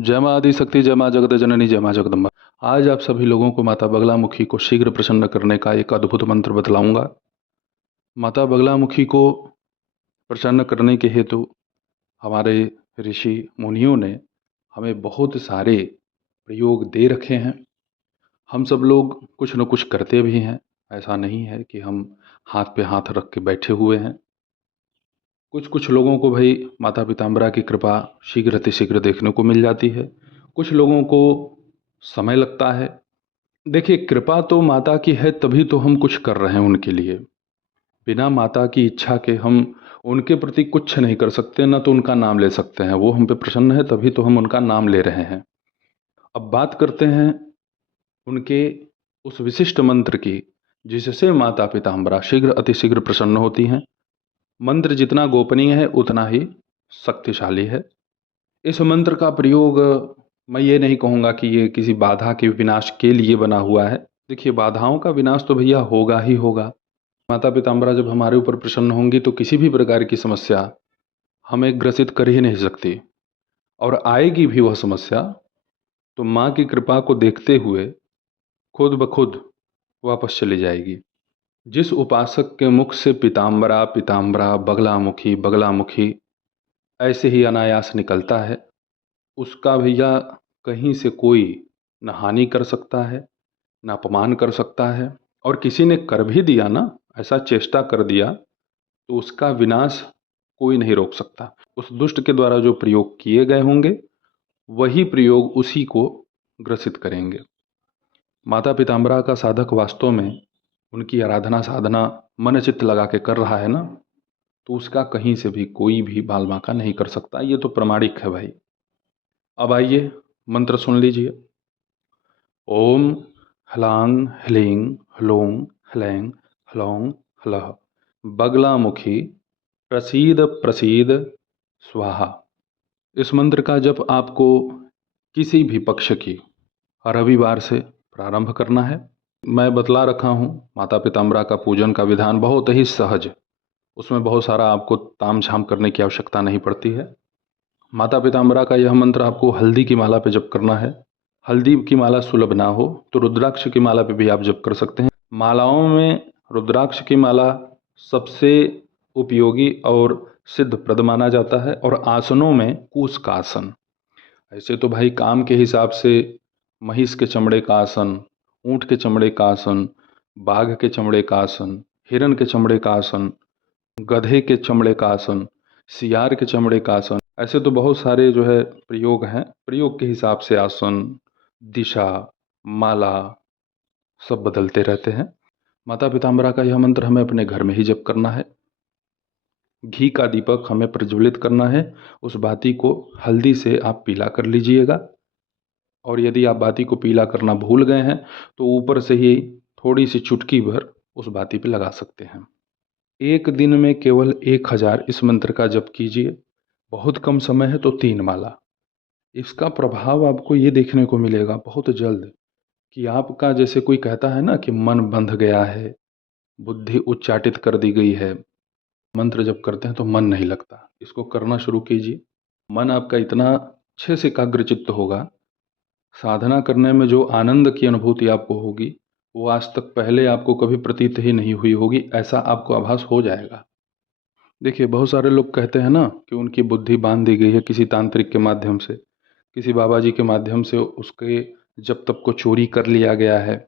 जय माँ आदिशक्ति, जय माँ जगत जननी, जय माँ जगदम्बा। आज आप सभी लोगों को माता बगलामुखी को शीघ्र प्रसन्न करने का एक अद्भुत मंत्र बतलाऊंगा। माता बगलामुखी को प्रसन्न करने के हेतु हमारे ऋषि मुनियों ने हमें बहुत सारे प्रयोग दे रखे हैं। हम सब लोग कुछ न कुछ करते भी हैं। ऐसा नहीं है कि हम हाथ पे हाथ रख के बैठे हुए हैं। कुछ कुछ लोगों को भाई माता पिताम्बरा की कृपा शीघ्र अतिशीघ्र देखने को मिल जाती है, कुछ लोगों को समय लगता है। देखिए, कृपा तो माता की है, तभी तो हम कुछ कर रहे हैं उनके लिए। बिना माता की इच्छा के हम उनके प्रति कुछ नहीं कर सकते, ना तो उनका नाम ले सकते हैं। वो हम पे प्रसन्न है, तभी तो हम उनका नाम ले रहे हैं। अब बात करते हैं उनके उस विशिष्ट मंत्र की, जिससे माता पिताम्बरा शीघ्र अतिशीघ्र प्रसन्न होती हैं। मंत्र जितना गोपनीय है उतना ही शक्तिशाली है। इस मंत्र का प्रयोग मैं ये नहीं कहूँगा कि ये किसी बाधा के विनाश के लिए बना हुआ है। देखिए, बाधाओं का विनाश तो भैया होगा ही होगा। माता पिताम्बरा जब हमारे ऊपर प्रसन्न होंगी तो किसी भी प्रकार की समस्या हमें ग्रसित कर ही नहीं सकती, और आएगी भी वह समस्या तो माँ की कृपा को देखते हुए खुद ब खुद वापस चली जाएगी। जिस उपासक के मुख से पीताम्बरा पीताम्बरा बगलामुखी बगलामुखी ऐसे ही अनायास निकलता है, उसका भैया कहीं से कोई न हानि कर सकता है, न अपमान कर सकता है। और किसी ने कर भी दिया ना, ऐसा चेष्टा कर दिया, तो उसका विनाश कोई नहीं रोक सकता। उस दुष्ट के द्वारा जो प्रयोग किए गए होंगे, वही प्रयोग उसी को ग्रसित करेंगे। माता पिताम्बरा का साधक वास्तव में उनकी आराधना साधना मन चित्त लगा के कर रहा है ना, तो उसका कहीं से भी कोई भी बाल बांका नहीं कर सकता। ये तो प्रमाणिक है भाई। अब आइए मंत्र सुन लीजिए। ओम ह्लां ह्लीं ह्लूं ह्लैं ह्लौं ह्लः बगलामुखी प्रसीद प्रसीद स्वाहा। इस मंत्र का जप आपको किसी भी पक्ष की रविवार से प्रारंभ करना है। मैं बतला रखा हूँ, माता पिताम्बरा का पूजन का विधान बहुत ही सहज, उसमें बहुत सारा आपको ताम झाम करने की आवश्यकता नहीं पड़ती है। माता पिताम्बरा का यह मंत्र आपको हल्दी की माला पे जप करना है। हल्दी की माला सुलभ ना हो तो रुद्राक्ष की माला पे भी आप जप कर सकते हैं। मालाओं में रुद्राक्ष की माला सबसे उपयोगी और सिद्धप्रद माना जाता है। और आसनों में कूस का आसन। ऐसे तो भाई काम के हिसाब से महिष के चमड़े का आसन, ऊँट के चमड़े का आसन, बाघ के चमड़े का आसन, हिरन के चमड़े का आसन, गधे के चमड़े का आसन, सियार के चमड़े का आसन, ऐसे तो बहुत सारे जो है प्रयोग हैं। प्रयोग के हिसाब से आसन, दिशा, माला सब बदलते रहते हैं। माता पिताम्बरा का यह मंत्र हमें अपने घर में ही जप करना है। घी का दीपक हमें प्रज्वलित करना है। उस बाती को हल्दी से आप पीला कर लीजिएगा। और यदि आप बाती को पीला करना भूल गए हैं तो ऊपर से ही थोड़ी सी चुटकी भर उस बाती पे लगा सकते हैं। एक दिन में केवल 1000 इस मंत्र का जप कीजिए। बहुत कम समय है तो 3 माला। इसका प्रभाव आपको ये देखने को मिलेगा बहुत जल्द कि आपका, जैसे कोई कहता है ना कि मन बंध गया है, बुद्धि उच्चाटित कर दी गई है, मंत्र जप करते हैं तो मन नहीं लगता। इसको करना शुरू कीजिए। मन आपका इतना अच्छे से एकाग्रचित्त होगा, साधना करने में जो आनंद की अनुभूति आपको होगी वो आज तक पहले आपको कभी प्रतीत ही नहीं हुई होगी, ऐसा आपको आभास हो जाएगा। देखिए, बहुत सारे लोग कहते हैं ना कि उनकी बुद्धि बांध दी गई है किसी तांत्रिक के माध्यम से, किसी बाबा जी के माध्यम से उसके जब तक को चोरी कर लिया गया है,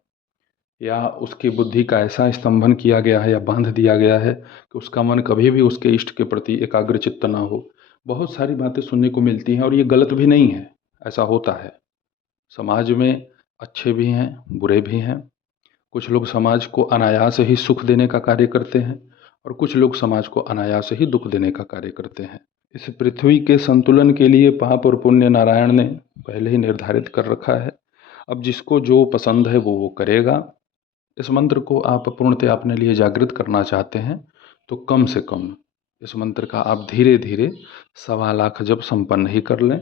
या उसकी बुद्धि का ऐसा स्तंभन किया गया है या बांध दिया गया है कि उसका मन कभी भी उसके इष्ट के प्रति एकाग्रचित्त ना हो। बहुत सारी बातें सुनने को मिलती हैं और ये गलत भी नहीं है, ऐसा होता है। समाज में अच्छे भी हैं, बुरे भी हैं। कुछ लोग समाज को अनायास ही सुख देने का कार्य करते हैं, और कुछ लोग समाज को अनायास ही दुख देने का कार्य करते हैं। इस पृथ्वी के संतुलन के लिए पाप और पुण्य नारायण ने पहले ही निर्धारित कर रखा है। अब जिसको जो पसंद है वो करेगा। इस मंत्र को आप पूर्णतः अपने लिए जागृत करना चाहते हैं तो कम से कम इस मंत्र का आप धीरे धीरे 1.25 लाख जप संपन्न ही कर लें।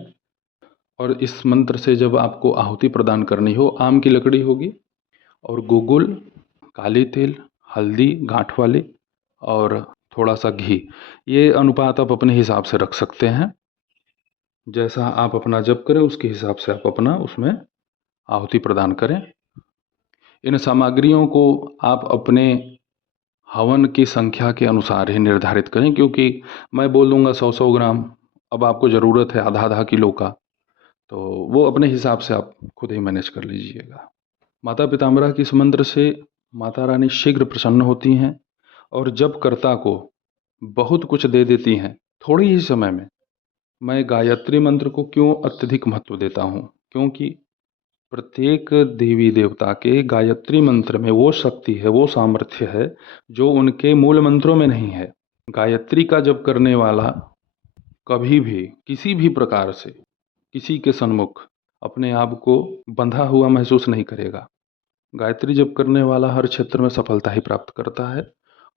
और इस मंत्र से जब आपको आहुति प्रदान करनी हो, आम की लकड़ी होगी और गूगल, काली तिल, हल्दी गांठ वाली और थोड़ा सा घी, ये अनुपात आप अपने हिसाब से रख सकते हैं। जैसा आप अपना जप करें उसके हिसाब से आप अपना उसमें आहुति प्रदान करें। इन सामग्रियों को आप अपने हवन की संख्या के अनुसार ही निर्धारित करें, क्योंकि मैं बोल दूंगा 100 ग्राम, अब आपको ज़रूरत है आधा आधा किलो का, तो वो अपने हिसाब से आप खुद ही मैनेज कर लीजिएगा। माता पिताम्बरा की इस मंत्र से माता रानी शीघ्र प्रसन्न होती हैं और जब कर्ता को बहुत कुछ दे देती हैं थोड़ी ही समय में। मैं गायत्री मंत्र को क्यों अत्यधिक महत्व देता हूँ, क्योंकि प्रत्येक देवी देवता के गायत्री मंत्र में वो शक्ति है, वो सामर्थ्य है जो उनके मूल मंत्रों में नहीं है। गायत्री का जप करने वाला कभी भी किसी भी प्रकार से किसी के सन्मुख अपने आप को बंधा हुआ महसूस नहीं करेगा। गायत्री जप करने वाला हर क्षेत्र में सफलता ही प्राप्त करता है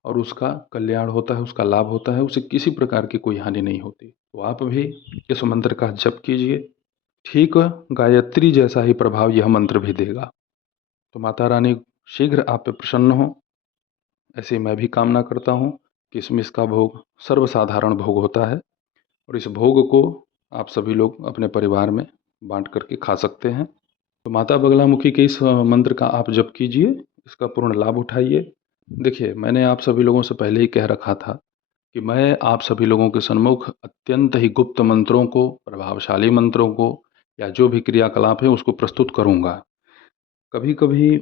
और उसका कल्याण होता है, उसका लाभ होता है, उसे किसी प्रकार की कोई हानि नहीं होती। तो आप भी इस मंत्र का जप कीजिए, ठीक गायत्री जैसा ही प्रभाव यह मंत्र भी देगा। तो माता रानी शीघ्र आप पे प्रसन्न हो, ऐसी मैं भी कामना करता हूँ। किशमिश का भोग सर्वसाधारण भोग होता है और इस भोग को आप सभी लोग अपने परिवार में बांट करके खा सकते हैं। तो माता बगलामुखी के इस मंत्र का आप जप कीजिए, इसका पूर्ण लाभ उठाइए। देखिए, मैंने आप सभी लोगों से पहले ही कह रखा था कि मैं आप सभी लोगों के सन्मुख अत्यंत ही गुप्त मंत्रों को, प्रभावशाली मंत्रों को या जो भी क्रियाकलाप है उसको प्रस्तुत करूंगा। कभी कभी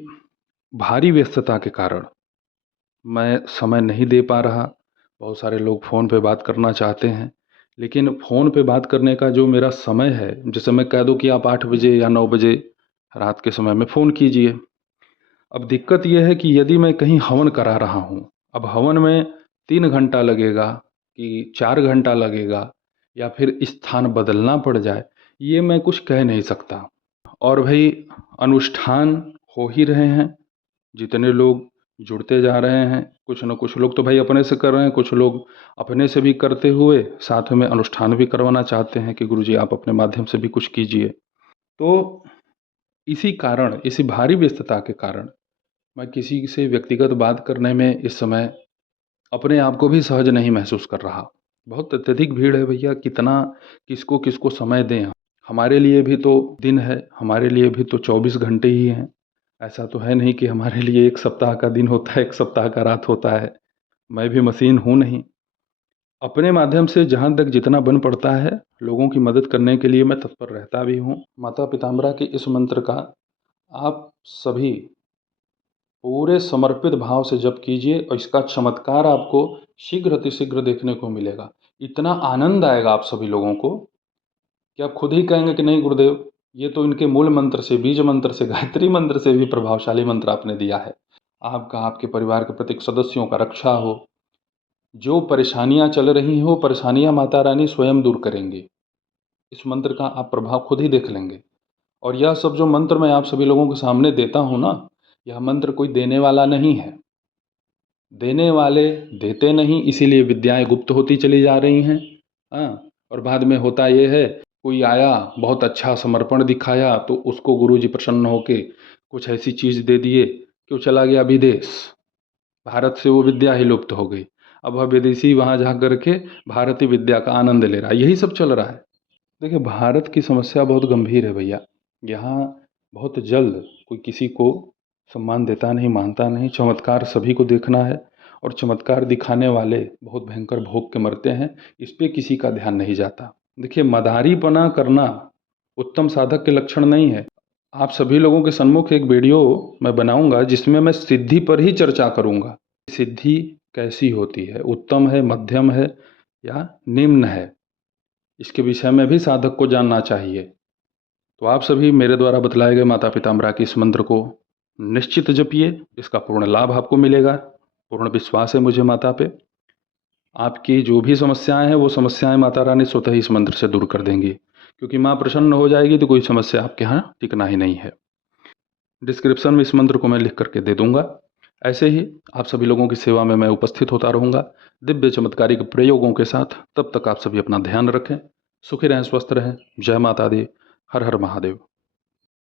भारी व्यस्तता के कारण मैं समय नहीं दे पा रहा। बहुत सारे लोग फ़ोन पे बात करना चाहते हैं, लेकिन फ़ोन पे बात करने का जो मेरा समय है, जैसे मैं कह दूं कि आप 8 बजे या 9 बजे रात के समय में फ़ोन कीजिए। अब दिक्कत यह है कि यदि मैं कहीं हवन करा रहा हूँ, अब हवन में 3 घंटा लगेगा कि 4 घंटा लगेगा या फिर स्थान बदलना पड़ जाए, ये मैं कुछ कह नहीं सकता। और भाई, अनुष्ठान हो ही रहे हैं, जितने लोग जुड़ते जा रहे हैं, कुछ न कुछ लोग तो भाई अपने से कर रहे हैं, कुछ लोग अपने से भी करते हुए साथ में अनुष्ठान भी करवाना चाहते हैं कि गुरुजी आप अपने माध्यम से भी कुछ कीजिए। तो इसी कारण, इसी भारी व्यस्तता के कारण मैं किसी से व्यक्तिगत बात करने में इस समय अपने आप को भी सहज नहीं महसूस कर रहा। बहुत अत्यधिक भीड़ है भैया, कितना किसको किसको समय दें। हमारे लिए भी तो दिन है, हमारे लिए भी तो 24 घंटे ही हैं। ऐसा तो है नहीं कि हमारे लिए एक सप्ताह का दिन होता है, एक सप्ताह का रात होता है। मैं भी मशीन हूँ नहीं। अपने माध्यम से जहाँ तक जितना बन पड़ता है, लोगों की मदद करने के लिए मैं तत्पर रहता भी हूँ। माता पिताम्बरा के इस मंत्र का आप सभी पूरे समर्पित भाव से जप कीजिए और इसका चमत्कार आपको शीघ्र अतिशीघ्र देखने को मिलेगा। इतना आनंद आएगा आप सभी लोगों को कि आप खुद ही कहेंगे कि नहीं गुरुदेव, ये तो इनके मूल मंत्र से, बीज मंत्र से, गायत्री मंत्र से भी प्रभावशाली मंत्र आपने दिया है। आपका, आपके परिवार के प्रत्येक सदस्यों का रक्षा हो। जो परेशानियां चल रही हैं वो परेशानियां माता रानी स्वयं दूर करेंगी। इस मंत्र का आप प्रभाव खुद ही देख लेंगे। और यह सब जो मंत्र मैं आप सभी लोगों के सामने देता हूँ ना, यह मंत्र कोई देने वाला नहीं है। देने वाले देते नहीं, इसीलिए विद्याएं गुप्त होती चली जा रही हैं। हाँ, और बाद में होता ये है, कोई आया, बहुत अच्छा समर्पण दिखाया, तो उसको गुरुजी प्रसन्न होके कुछ ऐसी चीज़ दे दिए कि वो चला गया विदेश। भारत से वो विद्या ही लुप्त हो गई। अब वह विदेशी वहाँ जा करके भारतीय विद्या का आनंद ले रहा है। यही सब चल रहा है। देखिए, भारत की समस्या बहुत गंभीर है भैया। यहाँ बहुत जल्द कोई किसी को सम्मान देता नहीं, मानता नहीं। चमत्कार सभी को देखना है और चमत्कार दिखाने वाले बहुत भयंकर भोग के मरते हैं। इस पे किसी का ध्यान नहीं जाता। देखिए, मदारीपना करना उत्तम साधक के लक्षण नहीं है। आप सभी लोगों के सन्मुख एक वीडियो मैं बनाऊंगा जिसमें मैं सिद्धि पर ही चर्चा करूंगा। सिद्धि कैसी होती है, उत्तम है, मध्यम है या निम्न है, इसके विषय में भी साधक को जानना चाहिए। तो आप सभी मेरे द्वारा बतलाए गए माता पिताम्बरा के इस मंत्र को निश्चित जपिए, इसका पूर्ण लाभ आपको मिलेगा। पूर्ण विश्वास है मुझे माता पे। आपकी जो भी समस्याएं हैं वो समस्याएं माता रानी स्वतः ही इस मंत्र से दूर कर देंगी, क्योंकि माँ प्रसन्न हो जाएगी तो कोई समस्या आपके यहाँ टिकना ही नहीं है। डिस्क्रिप्शन में इस मंत्र को मैं लिख करके दे दूंगा। ऐसे ही आप सभी लोगों की सेवा में मैं उपस्थित होता रहूँगा दिव्य चमत्कारिक प्रयोगों के साथ। तब तक आप सभी अपना ध्यान रखें, सुखी रहें, स्वस्थ रहें। जय माता दी। हर हर महादेव।